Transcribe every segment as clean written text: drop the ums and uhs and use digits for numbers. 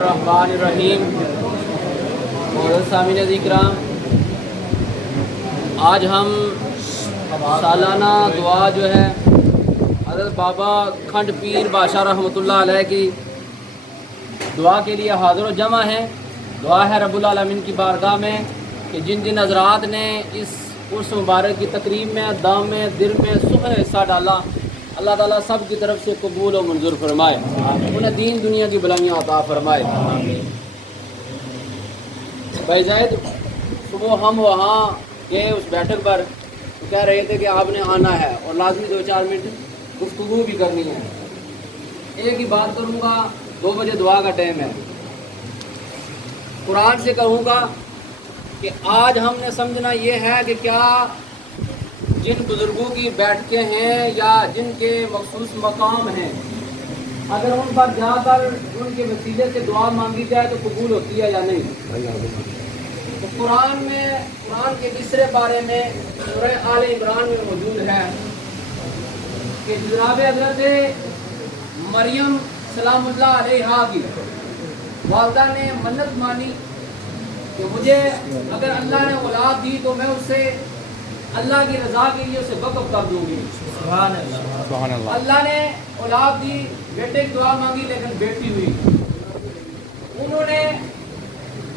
الرحمن الرحیم اور سامعین اکرام، آج ہم سالانہ دعا جو ہے حضرت بابا کھنڈ پیر بادشاہ رحمۃ اللہ علیہ کی دعا کے لیے حاضر و جمع ہیں۔ دعا ہے رب العالمین کی بارگاہ میں کہ جن جن حضرات نے اس عرس مبارک کی تقریب میں دام میں دل میں سخن حصہ ڈالا، اللہ تعالیٰ سب کی طرف سے قبول و منظور فرمائے، انہیں دین دنیا کی بلائیاں عطا فرمائے۔ بھائی زید صبح ہم وہاں گئے اس بیٹھک پر، کہہ رہے تھے کہ آپ نے آنا ہے اور لازمی 2-4 منٹ گفتگو بھی کرنی ہے۔ ایک ہی بات کروں گا، 2 بجے دعا کا ٹائم ہے۔ قرآن سے کہوں گا کہ آج ہم نے سمجھنا یہ ہے کہ کیا جن بزرگوں کی بیٹھکیں ہیں یا جن کے مخصوص مقام ہیں، اگر ان پر جا کر ان کے وسیلے سے دعا مانگی جائے تو قبول ہوتی ہے یا نہیں؟ تو قرآن کے تیسرے بارے میں سورہ آل عمران میں موجود ہے کہ جناب حضرت مریم سلام اللہ علیہا کی والدہ نے منت مانی کہ مجھے اگر اللہ نے اولاد دی تو میں اس سے اللہ کی رضا کے لیے اسے وقف کر دوں گی۔ سبحان اللہ۔ اللہ نے اولاد دی، بیٹے کی دعا مانگی لیکن بیٹی ہوئی۔ انہوں نے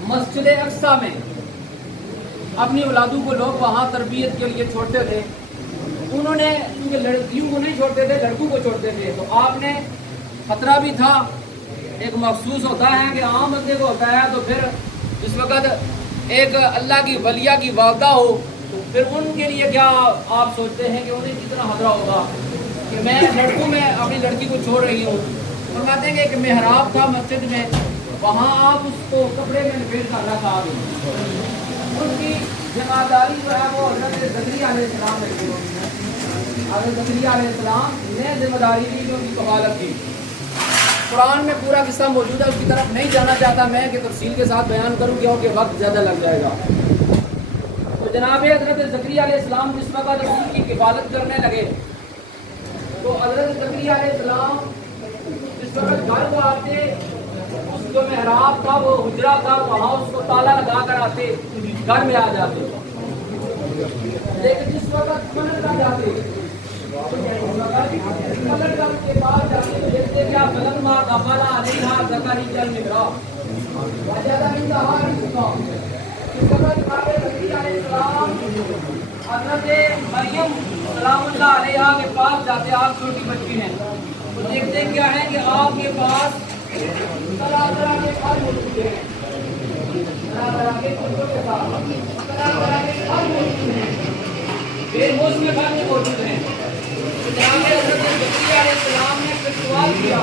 مسجد اقصیٰ میں اپنی اولادوں کو لوگ وہاں تربیت کے لیے چھوڑتے تھے، انہوں نے کیونکہ لڑکیوں کو نہیں چھوڑتے تھے، لڑکوں کو چھوڑتے تھے، تو آپ نے خطرہ بھی تھا، ایک محسوس ہوتا ہے کہ عام بندے کو ہوتا ہے، تو پھر اس وقت ایک اللہ کی ولیہ کی والدہ ہو تو پھر ان کے لیے کیا آپ سوچتے ہیں کہ انہیں کتنا خطرہ ہوگا کہ میں لڑکوں میں اپنی لڑکی کو چھوڑ رہی ہوں۔ فرماتے ہیں کہ ایک محراب تھا مسجد میں، وہاں آپ اس کو کپڑے میں لپیٹ کر رکھا دیں۔ ان کی ذمہ داری جو ہے وہ حضرت زکریا علیہ السلام نے کی۔ حضرت زکریا علیہ السلام نے ذمہ داری لی جو ان کی کفالت کی۔ قرآن میں پورا قصہ موجود ہے، اس کی طرف نہیں جانا چاہتا میں کہ تفصیل کے ساتھ بیان کروں گا کہ وقت زیادہ لگ جائے گا۔ تو جناب حضرت زکریا علیہ السلام جس وقت ان کی کفالت کرنے لگے تو حضرت زکریا علیہ السلام جس وقت گھر کو آتے، اس جو محراب تھا وہ حجرہ تھا، وہاں اس کو تالا لگا کر آتے، گھر میں آ جاتے، لیکن جس وقت منت کر جاتے کے پاس جاتے تو دیکھتے کیا فلما دخل علیہا زکریا المحراب وجد عندہا رزقا۔ اس وقت زکریا علیہ السلام حضرت مریم سلام اللہ علیہا کے پاس جاتے، آپ چھوٹی بچی ہیں، تو دیکھتے کیا ہے کہ آپ کے پاس طرح طرح کے پھل موجود ہیں، طرح طرح کے پھلوں کے ساتھ طرح طرح کے پھل موجود ہیں، بے موسم پھل موجود ہیں۔ جناب حضرت زکریا علیہ السلام نے پھر سوال کیا،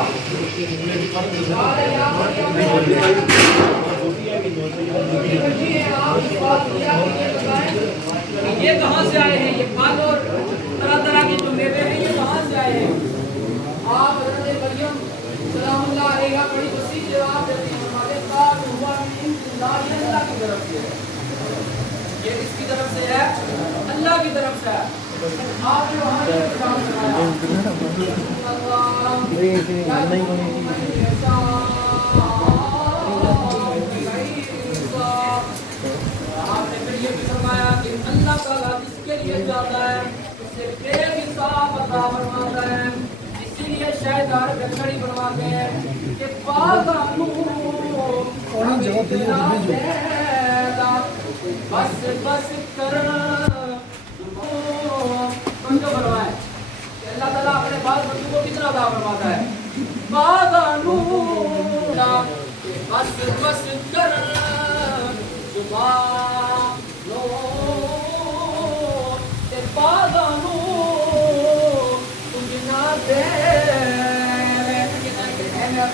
یہ کہاں سے آئے ہیں، یہ پھل اور طرح طرح کے جو میوے ہیں یہ کہاں سے آئے ہیں؟ آپ حضرت مریم سلام اللہ علیہا بڑی وسیع جواب دیتی ہیں، ہمارے ساتھ ہوا اللہ کی طرف سے ہے۔ یہ کس کی طرف سے ہے؟ اللہ کی طرف سے ہے۔ آپ نے وہاں یہ کام کرایا، آپ نے پھر یہ بھی فرمایا کہ اللہ تعالیٰ جس کے لیے چاہتا ہے اسے بے حساب عطا فرماتا ہے، اسی لیے شاہدار گھڑی بنواتے ہیں کہ بس بس کرنا جو فرمائے کہ اللہ تعالیٰ اپنے بال بچوں کو کتنا عطا فرماتا ہے، بس بس کرنا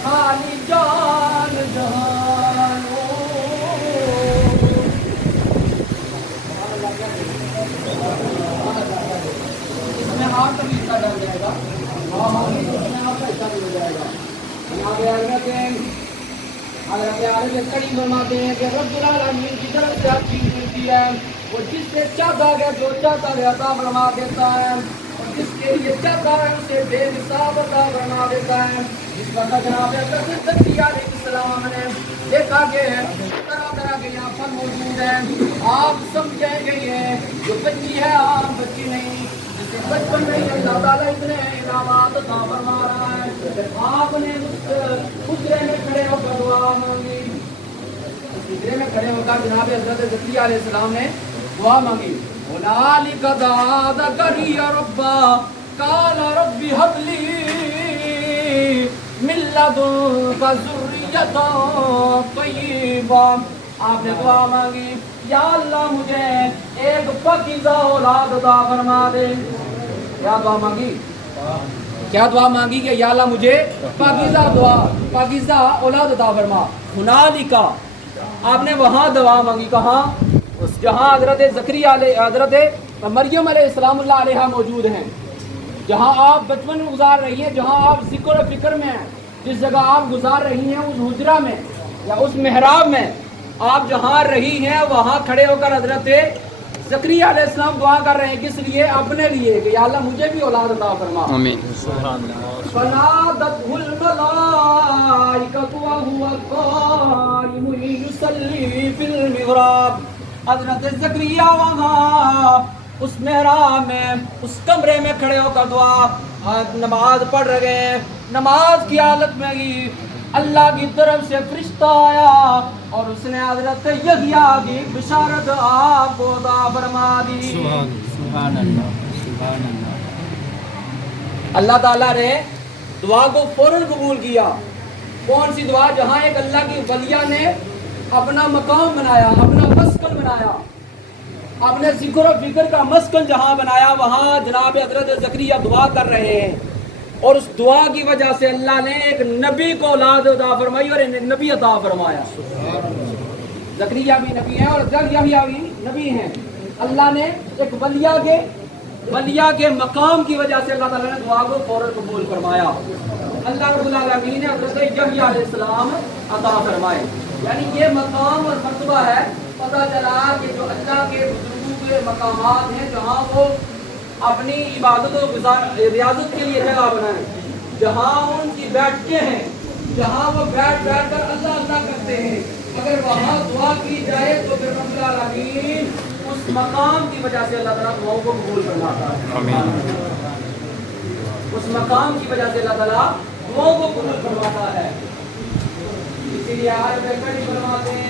خالی جان جہانو۔ اس میں آپ کا بھی حصہ ڈال جائے گا، اس میں آپ کا حصہ بھی ہو جائے گا۔ حضرت کڑی فرماتے ہیں کہ رب العالمین کی طرف سے آپ چیز ملتی ہے، وہ جس سے چاہتا ہے جو چاہتا ہے عطا فرما دیتا ہے، اور جس کے لیے چاہتا ہے اسے بے حساب عطا فرما دیتا ہے. اس وقت جناب حضرت زکریا علیہ السلام نے دیکھا کہ طرح طرح کے یہاں پر موجود ہیں. آپ سمجھیں گے یہ جو بچی ہے عام بچی نہیں، جسے بچپن میں ہی اللہ تعالیٰ اتنے انعامات عطا فرما رہا ہے. آپ نے اس حجرے میں کھڑے ہو کر دعا مانگی. حجرے میں کھڑے ہو کر جناب حضرت زکریا علیہ السلام نے دعا مانگی. هنالك دعا زكريا ربه قال رب هب لي من لدنك ذرية طيبة. آپ نے دعا مانگی یا اللہ مجھے ایک پاکیزہ اولاد عطا فرما دے. کیا دعا مانگی؟ کیا دعا مانگی کہ یا اللہ مجھے پاکیزہ اولاد عطا فرما. هنالك آپ نے وہاں دعا مانگی. کہاں؟ اس جہاں حضرت زکریا علیہ حضرت مریم علیہ السلام اللہ علیہ موجود ہیں، جہاں آپ بچپن میں گزار رہی ہیں، جہاں آپ ذکر و فکر میں ہیں، جس جگہ آپ گزار رہی ہیں اس حجرہ میں یا اس محراب میں آپ جہاں رہی ہیں، وہاں کھڑے ہو کر حضرت زکریا علیہ السلام دعا کر رہے ہیں. کس لیے؟ اپنے لیے کہ یا اللہ مجھے بھی اولاد عطا فرما. آمین. فنادته الملائکۃ وهو قائم یصلی فی المحراب. حضرت زکریا وہاں اس محراب میں اس کمرے میں کھڑے ہو کر دعا نماز پڑھ رہے ہیں. نماز کی حالت میں ہی اللہ کی طرف سے فرشتہ آیا اور اس نے حضرت یحییٰ کی بشارت آپ کو عطا فرما دی. سبحان اللہ سبحان اللہ. اللہ تعالیٰ نے دعا کو فوراً قبول کیا. کون سی دعا؟ جہاں ایک اللہ کی ولیہ نے اپنا مقام بنایا، اپنا مسکن بنایا، اپنے ذکر و فکر کا مسکن جہاں بنایا، وہاں جناب حضرت زکریا دعا کر رہے ہیں. اور اس دعا کی وجہ سے اللہ نے ایک نبی کو اولاد عطا فرمائی اور نبی عطا فرمایا. زکریا بھی نبی ہیں اور یحییٰ بھی نبی ہیں. اللہ نے ایک ولیہ کے مقام کی وجہ سے اللہ تعالیٰ نے دعا کو فوراً قبول فرمایا. اللہ رب العالمین نے حضرت یحییٰ علیہ السلام عطا فرمائے. یعنی یہ مقام اور مرتبہ ہے. پتہ چلا کہ جو اللہ کے بزرگوں کے مقامات ہیں جہاں وہ اپنی عبادت و ریاضت کے لیے جگہ بنائیں، جہاں ان کی بیٹھتے ہیں، جہاں وہ بیٹھ کر اللہ اللہ کرتے ہیں، اگر وہاں دعا کی جائے تو پھر رب العالمین اس مقام کی وجہ سے اللہ تعالیٰ دعاؤں کو قبول فرماتا ہے. اس مقام کی وجہ سے اللہ تعالیٰ دعاؤں کو قبول فرماتا ہے. اسی لیے عرب کڑی فرماتے ہیں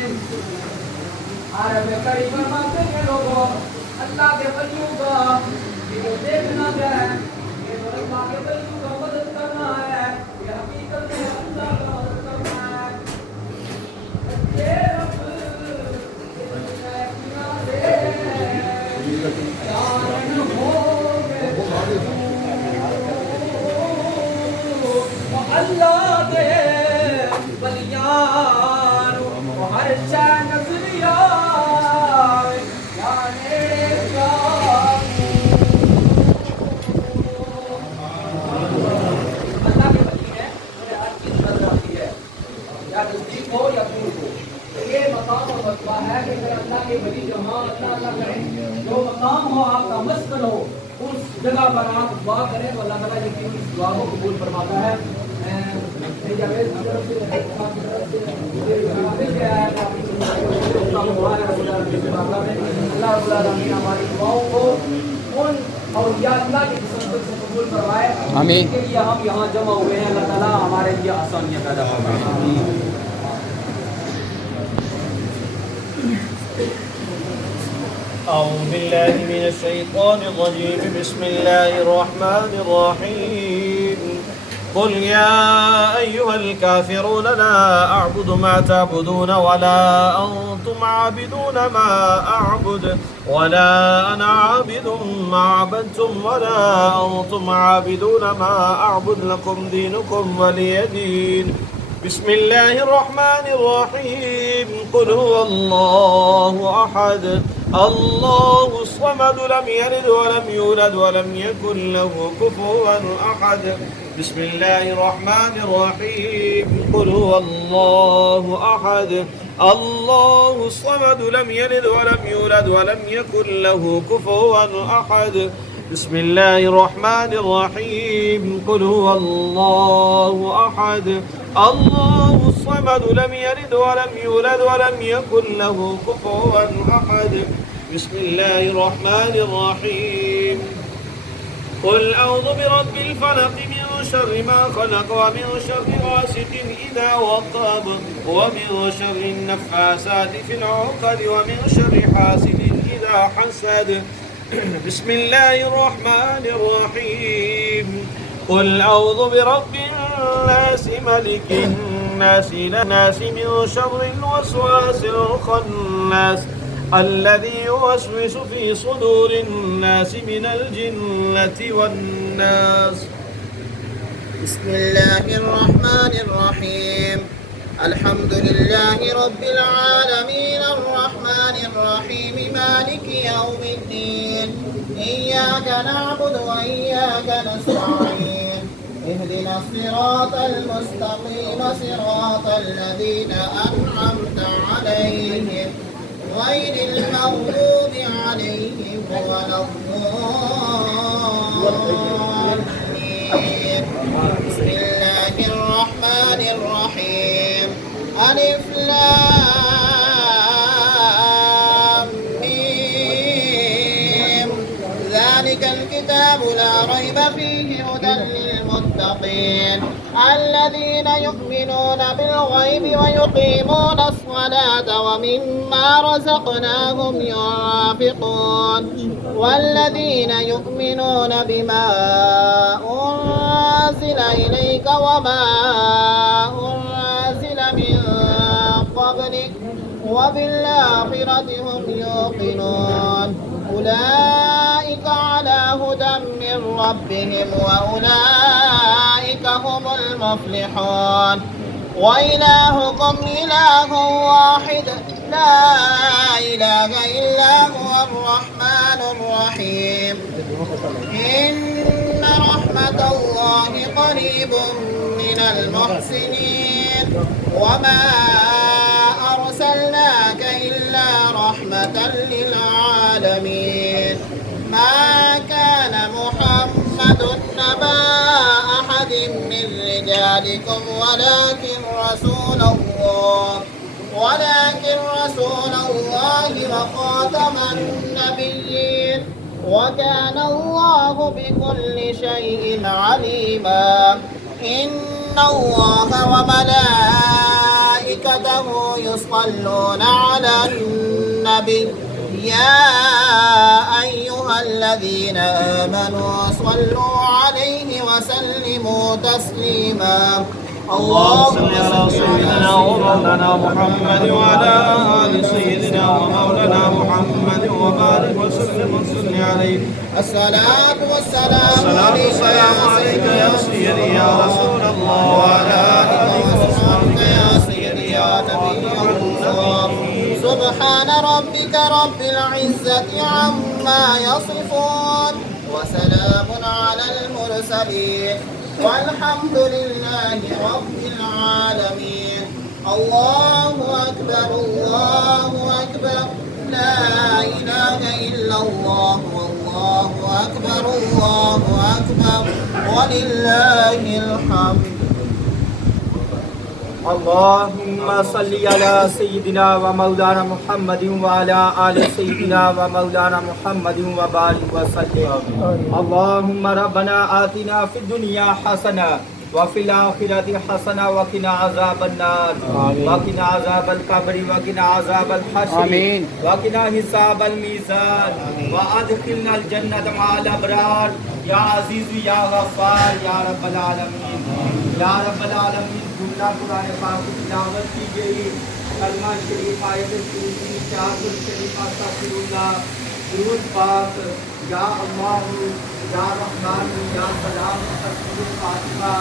لوگوں اللہ کے ولیوں کا یہ دیکھنا کیا ہے، یہ اللہ کے ولیوں کا مدد کرنا ہے، یہ حقیقت میں اللہ کا مدد کرنا ہے. اللہ دے بلیان ہر شے نظریہ ہے کہ اگر اللہ کے ولی جہاں اللہ اللہ کریں، جو مقام ہو آپ کا مسکن ہو، اس جگہ پر آپ دعا کریں تو اللہ تعالیٰ یقیناً اس دعا کو قبول فرماتا ہے. اللہ رب العالمین ہماری دعاؤں کو ان اولیاء اللہ کی قسم سے قبول فرمائے. آمین. اس کے لیے ہم یہاں جمع ہوئے ہیں، اللہ تعالیٰ ہمارے لیے آسانیاں پیدا فرمائے. أعوذ بالله من الشيطان الرجيم. بسم الله الرحمن الرحيم. قل يا أيها الكافرون لا أعبد ما تعبدون ولا أنتم عابدون ما أعبد ولا أنا عابد ما عبدتم ولا أنتم عابدون ما أعبد لكم دينكم ولي دين. بسم الله الرحمن الرحيم. قل هو الله أحد الله الصمد لم يلد ولم يولد ولم يكن له كفوا أحد. بسم الله الرحمن الرحيم. قل هو الله أحد الله الصمد لم يلد ولم يولد ولم يكن له كفوا أحد. بسم الله الرحمن الرحيم قل هو الله أحد الله الصمد لم يلد ولم يولد ولم يكن له كفوا أحد بسم الله الرحمن الرحيم قل أعوذ برب الفلق من شر ما خلق ومن شر غاسق إذا وقب ومن شر النفاثات في العقد ومن شر حاسد إذا حسد بسم الله الرحمن الرحيم قل أعوذ برب الناس ملك الناس الناس من شر الوسواس الخناس الذي يوسوس في صدور الناس من الجنة والناس بسم الله الرحمن الرحيم الحمد لله رب العالمين الرحمن الرحيم مالك يوم الدين إياك نعبد وإياك نستعين اهدنا الصراط المستقيم صراط الذين أنعمت عليهم غير المغضوب عليهم ولا الضالين بسم الله الرحمن الرحيم ألف لام ميم ذلك الكتاب لا ريب فيه هدى للمتقين الذين يؤمنون بالغيب ويقيمون الصلاة ومما رزقناهم ينفقون والذين يؤمنون بما أنزل إليك وما أنزل من قبلك وبالآخرة هم يوقنون أولئك على هدى من ربهم وأولئك هم المفلحون وإلهكم إله واحد لا إله إلا هو الرحمن الرحيم إن رحمة الله قريب من المحسنين وما أرسلناك إلا رحمة للعالمين ما كان محمد نبا أحد من رجالكم ولكن رسول الله وخاتم النبيين وكان الله بكل شيء عليما إن الله وملائكته يصلون على النبي يا أيها الذين آمنوا صلوا عليه وسلموا تسليما اللهم صل على سيدنا ومولانا محمد وعلى آل سيدنا ومولانا محمد وبارك وسلم عليه الصلاة والسلام عليك يا سيدي يا رسول الله وعلى آلك وصحبك يا سيدي يا نبي الله سبحان ربك رب العزة عما يصفون وسلام على المرسلين والحمد لله رب العالمين الله أكبر لا إله إلا الله والله أكبر ولله الحمد اللهم صل على سيدنا ومولانا محمد وعلى آل سيدنا ومولانا محمد وبارك وسلم اللهم ربنا آتنا في الدنيا حسنة وفي الآخرة حسنة وقنا عذاب النار وقنا عذاب القبر وقنا عذاب الحشر وقنا حساب الميزان وأدخلنا الجنة مع الأبرار يا عزيز يا غفار يا رب العالمين یا رب العالمین جملہ قرآن پاک کی تلاوت کی گئی کلمہ شریف آیت کرسی چار شریف استغفر اللہ درود پاک یا اللہ یا رحمان یا سلام تسبیح فاطمہ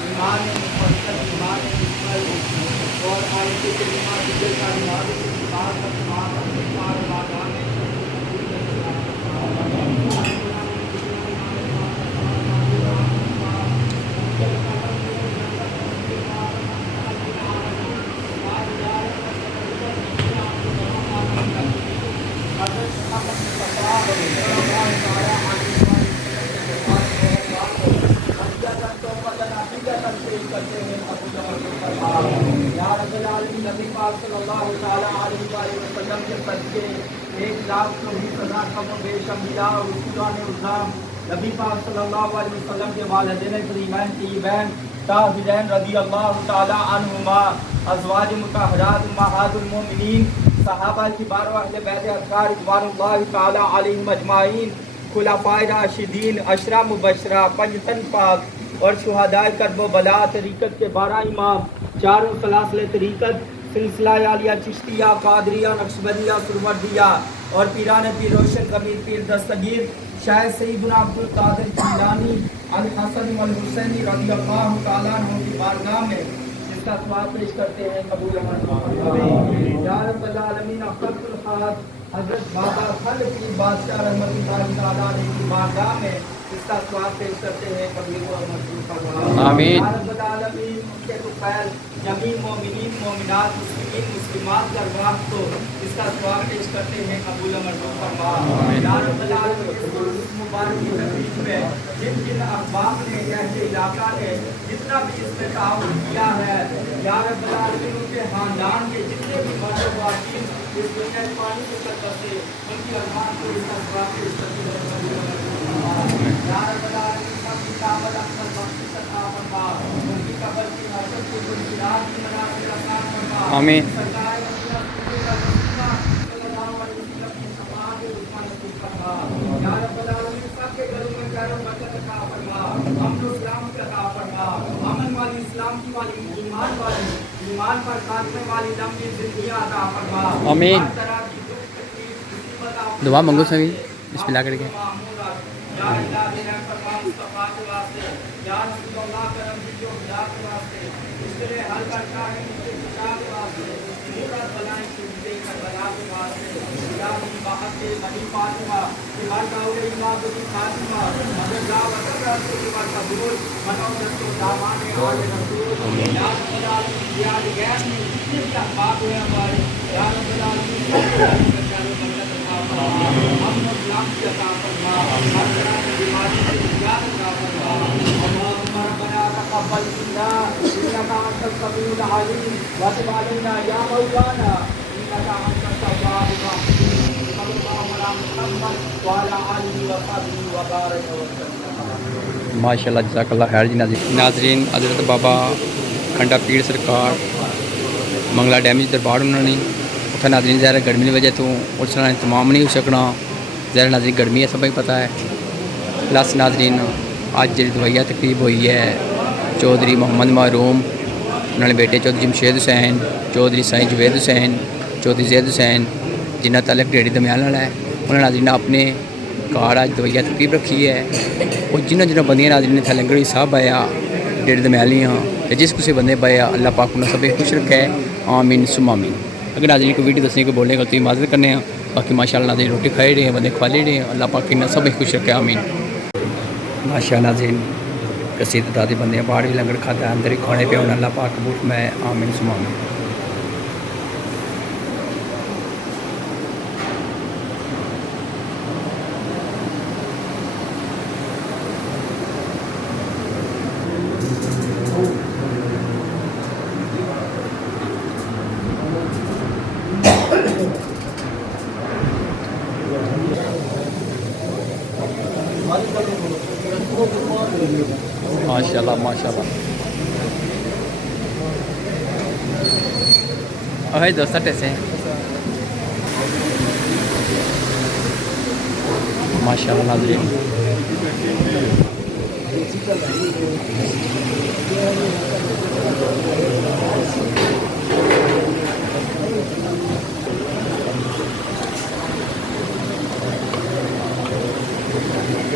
ایمان مقدس ایمان مقبل اور آیت کریمہ ذکر کا نماز بات تمام انوار وعدان صلی اللہ تعالیٰ علیہ وآلہ وسلم کے صدقے 1,24,000 کم و بیش انبیاء اور رسولان اعظام نبی پاک صلی اللہ علیہ وسلم کے والدین کریمین طیبین طاہرین رضی اللہ تعالیٰ عنہما، ازواج مطہرات امہات المومنین، صحابہ کبار و اہل بیت اطہار رضوان اللہ تعالیٰ علیہم اجمعین، خلفائے راشدین، عشرہ مبشرہ، پنجتن پاک اور شہدائے کرب و بلا، طریقت کے 12 امام، چاروں سلاسل طریقت، سلسلہ عالیہ چشتیہ، قادریہ، نقشبندیہ، سروردیہ اور پیران پیر روشن قمیر پیر دستگیر شاہ سیدنا عبد القادر جیلانی الحسن والحسینی رضی اللہ تعالیٰ عنہ کی بارگاہ میں اس کا ثواب پیش کرتے ہیں، قبول فرمائے یا رب العالمین۔ اخرت الخاص حضرت بابا خل کی بادشاہ رحمۃ اللہ تعالیٰ علیہ کی بارگاہ میں اس کا ثواب پیش کرتے ہیں، قبول و منظور فرمائے آمین۔ یا رب العالمین اس کے توفیل جمیع مومنین مومنات مسلمین مسلمات در راہ کو اس کا ثواب پیش کرتے ہیں، قبول و منظور فرمائے یا رب العالمین۔ اس مبارک کی تقریب میں جن جن احباب نے اہل علاقہ نے جتنا بھی اس میں تعاون کیا ہے، یا رب العالمین ان کے خاندان کے جتنے بھی مرد و خواتین اس دنیا پانی سے تک بسے ان کی ارمان کو اس کا ثواب پیش کرتے ہیں، قبول و منظور فرمائے یا رب العالمین۔ سب کی کامل اکثر بخشش عطا فرما، ان کی قبر کی حسد کی گنجرات کی مناسب آسان فرما، آمین۔ سرکار مدینہ رسولہ صلی اللہ علیہ وسلم کی شفاعت عظمی نصیب فرما یا رب العالمین۔ سب کے گھروں میں خیر و برکت عطا فرما، امن و اسلام کی عطا فرما، امن والی اسلام کی والی ایمان پر خاتمے والی لمبی زندگیاں عطا فرما، آمین۔ ہر طرح کی دکھ تکلیف مصیبت آپ دعا منگو سبھی بسم اللہ کر کے۔ یا اللہ میرا فرمان مصطفیٰ کے واسطے، یا رسول اللہ کرم دیجو خدا کے واسطے، اس کے لیے حل کرتا ہے مجھے خدا کے واسطے، مراد بلائیں شدے کربلا کے واسطے، یا اپنی باہر سے بنی فاطمہ کہ ہر قول امام کی خاتمہ مگر جا وطن رسول کی بات قبول منو دستو دامان آل رسول یا رب العالمین یا غیر میں جتنے بھی احباب ہوئے ہمارے یا رب العالمین سب کے گھر میں خیر و برکت عطا فرما، امن و اسلام کی عطا فرما، ہر طرح کی بیماری سے نجات عطا فرما۔ اللهم ربنا تقبل منا انك انت السميع العليم وتب علينا يا مولانا انك انت التواب الرحيم، صلى الله على محمد وعلى اله وصحبه وبارك وسلم۔ ماشاء اللہ، جزاک اللہ خیر جی۔ ناظرین، حضرت بابا کھنڈا پیر سرکار منگلا ڈیمیج دربار انہوں نے اتنا ناظرین ظاہر گرمی کی وجہ تو اس طرح تمام نہیں ہو سکنا، ظاہر ناظرین گرمی ہے سب کو پتہ ہے۔ پلس ناظرین اج جی دوائیا تقریب ہوئی ہے چودھری محمد معروم انہوں نے بیٹے چودھری جمشید حسین، چودھری سائیں جوید حسین، چودھری زید حسین جنہ تعلق ڈیڑی دمیال والا ہے، انہوں نے ناظرین اپنے کار اج دوائیا تقریب رکھی ہے اور جنہ بندیاں ناظرین اتنے لنگر ہوئی صاحب آیا ڈیڑی دمیالیاں جس کسی بندے پایا اللہ پاک انہیں سب خوش رکھے، آمین ثم آمین۔ اگر ناظرین کو ویڈیو دسنے کو بولنے کا تو معذرت کرنے ہیں، باقی ماشاء اللہ ناظرین روٹی کھائی رہے ہیں، بندے کھوا لے رہے ہیں، اللہ پاک انہیں سب خوش رکھے، آمین۔ ماشاء اللہ ناظرین کثیر تعداد بندے باہر بھی لنگر کھاتا ہے، اندر ہی کھانے پہ ہونا، اللہ پاک قبول میں آمین ثم آمین۔ ماشاء اللہ ماشاء اللہ۔ اور دوست کیسے ہیں؟ ماشاء اللہ ناظرین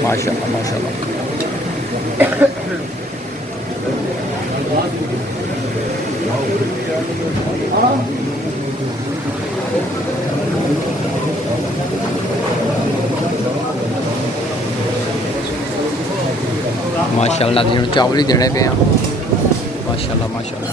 ماشاء اللہ ماشاء اللہ۔ ماشاء اللہ جی چاول ہی دینے پہ ہیں، ماشاء اللہ ماشاء اللہ۔